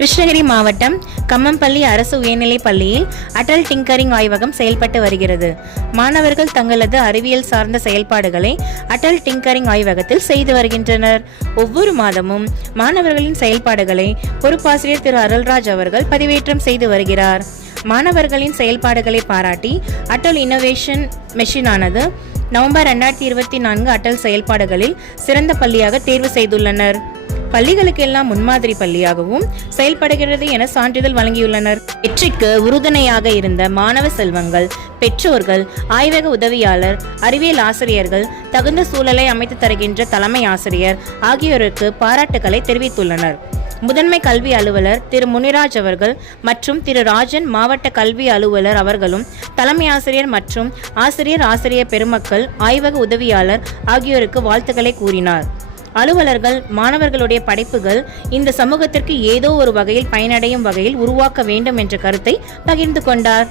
கிருஷ்ணகிரி மாவட்டம் கம்மம்பள்ளி அரசு உயர்நிலைப் பள்ளியில் அடல் டிங்கரிங் ஆய்வகம் செயல்பட்டு வருகிறது. மாணவர்கள் தங்களது அறிவியல் சார்ந்த செயல்பாடுகளை அடல் டிங்கரிங் ஆய்வகத்தில் செய்து வருகின்றனர். ஒவ்வொரு மாதமும் மாணவர்களின் செயல்பாடுகளை பொறுப்பாசிரியர் திரு அருள்ராஜ் அவர்கள் பதிவேற்றம் செய்து வருகிறார். மாணவர்களின் செயல்பாடுகளை பாராட்டி அடல் இன்னோவேஷன் மெஷினானது நவம்பர் 2024 அடல் செயல்பாடுகளில் சிறந்த பள்ளியாக தேர்வு செய்துள்ளனர். பள்ளிகளுக்கெல்லாம் முன்மாதிரி பள்ளியாகவும் செயல்படுகிறது என சான்றிதழ் வழங்கியுள்ளனர். வெற்றிக்கு உறுதுணையாக இருந்த மாணவ செல்வங்கள், பெற்றோர்கள், ஆய்வக உதவியாளர், அறிவியல் ஆசிரியர்கள், தகுந்த சூழலை அமைத்து தருகின்ற தலைமை ஆசிரியர் ஆகியோருக்கு பாராட்டுக்களை தெரிவித்துள்ளனர். முதன்மை கல்வி அலுவலர் திரு முனிராஜ் அவர்கள் மற்றும் திரு ராஜன் மாவட்ட கல்வி அலுவலர் அவர்களும் தலைமை ஆசிரியர் மற்றும் ஆசிரியர் பெருமக்கள், ஆய்வக உதவியாளர் ஆகியோருக்கு வாழ்த்துக்களை கூறினார். அலுவலர்கள் மாணவர்களுடைய படைப்புகள் இந்த சமூகத்திற்கு ஏதோ ஒரு வகையில் பயனடையும் வகையில் உருவாக்க வேண்டும் என்ற கருத்தை பகிர்ந்து கொண்டார்.